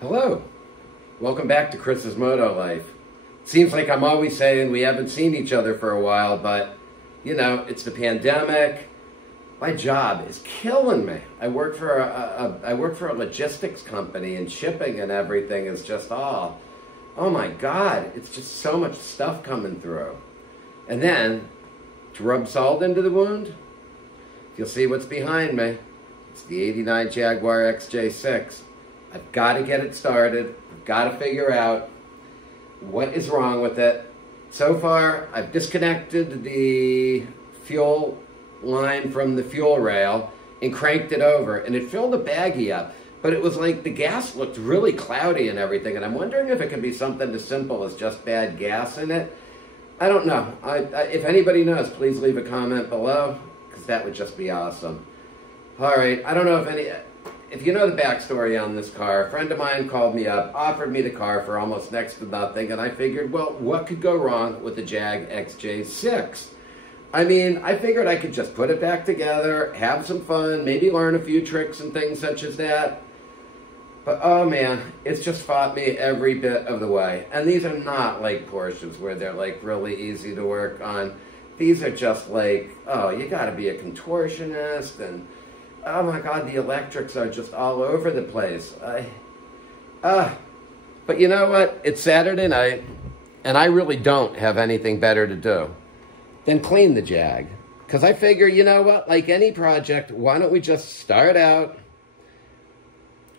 Hello, welcome back to Chris's Moto Life. Seems like I'm always saying we haven't seen each other for a while, but you know, it's the pandemic. My job is killing me. I work for a logistics company, and shipping and everything is just oh my God, it's just so much stuff coming through. And then to rub salt into the wound, you'll see what's behind me. It's the '89 Jaguar XJ6. I've got to get it started. I've got to figure out what is wrong with it. So far, I've disconnected the fuel line from the fuel rail and cranked it over, and it filled the baggie up. But it was like the gas looked really cloudy and everything, and I'm wondering if it could be something as simple as just bad gas in it. I don't know. If anybody knows, please leave a comment below, because that would just be awesome. All right, I don't know if you know the backstory on this car. A friend of mine called me up, offered me the car for almost next to nothing, and I figured, well, what could go wrong with the Jag XJ6? I mean, I figured I could just put it back together, have some fun, maybe learn a few tricks and things such as that. But oh man, it's just fought me every bit of the way. And these are not like Porsches where they're like really easy to work on. These are just like, oh, you gotta be a contortionist, and oh my God, the electrics are just all over the place. But you know what? It's Saturday night, and I really don't have anything better to do than clean the Jag. Because I figure, you know what? Like any project, why don't we just start out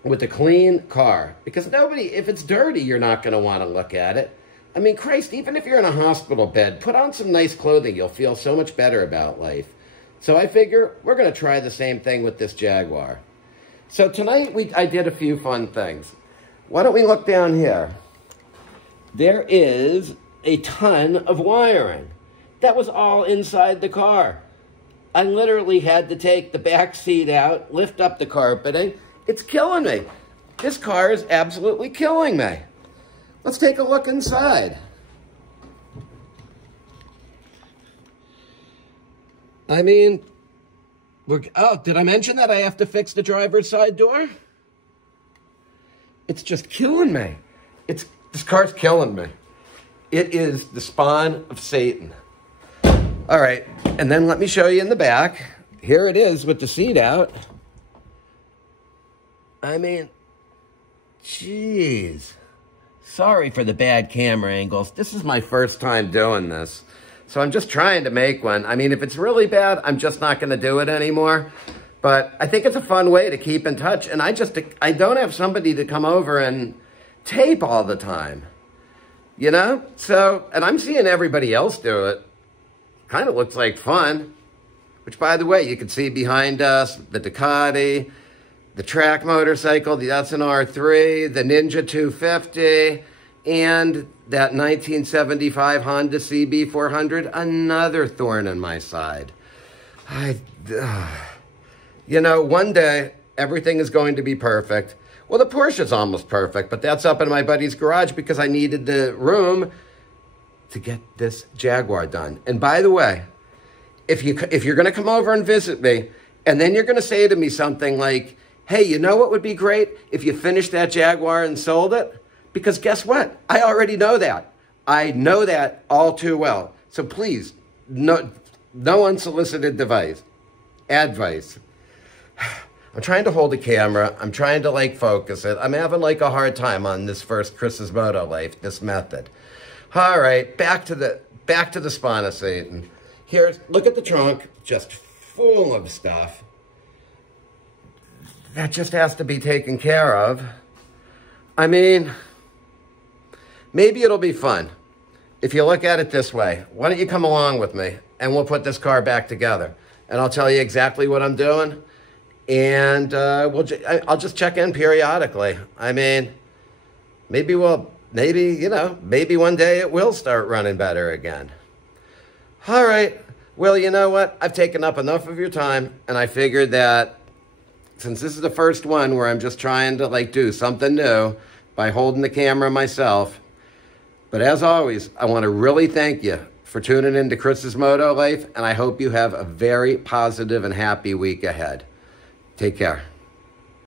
with a clean car? Because nobody, if it's dirty, you're not going to want to look at it. I mean, Christ, even if you're in a hospital bed, put on some nice clothing. You'll feel so much better about life. So I figure we're going to try the same thing with this Jaguar. So tonight I did a few fun things. Why don't we look down here? There is a ton of wiring. That was all inside the car. I literally had to take the back seat out, lift up the carpeting. It's killing me. This car is absolutely killing me. Let's take a look inside. I mean, did I mention that I have to fix the driver's side door? It's just killing me. This car's killing me. It is the spawn of Satan. All right, and then let me show you in the back. Here it is with the seat out. I mean, jeez. Sorry for the bad camera angles. This is my first time doing this. So I'm just trying to make one. I mean, if it's really bad, I'm just not going to do it anymore. But I think it's a fun way to keep in touch. And I don't have somebody to come over and tape all the time. You know? So, and I'm seeing everybody else do it. Kind of looks like fun. Which, by the way, you can see behind us, the Ducati, the track motorcycle, the R3, the Ninja 250, and that 1975 Honda CB400, another thorn in my side. You know, one day, everything is going to be perfect. Well, the Porsche's almost perfect, but that's up in my buddy's garage because I needed the room to get this Jaguar done. And by the way, if you're going to come over and visit me, and then you're going to say to me something like, hey, you know what would be great if you finished that Jaguar and sold it? Because guess what? I already know that. I know that all too well. So please, no unsolicited advice. I'm trying to hold the camera. I'm trying to like focus it. I'm having like a hard time on this first Chris's Moto Life, this method. All right, back to the spawn of Satan. Look at the trunk, just full of stuff. That just has to be taken care of. I mean, maybe it'll be fun if you look at it this way. Why don't you come along with me and we'll put this car back together. And I'll tell you exactly what I'm doing. And I'll just check in periodically. I mean, maybe one day it will start running better again. All right. Well, you know what? I've taken up enough of your time, and I figured that since this is the first one where I'm just trying to like do something new by holding the camera myself. But as always, I want to really thank you for tuning in to Chris's Moto Life, and I hope you have a very positive and happy week ahead. Take care.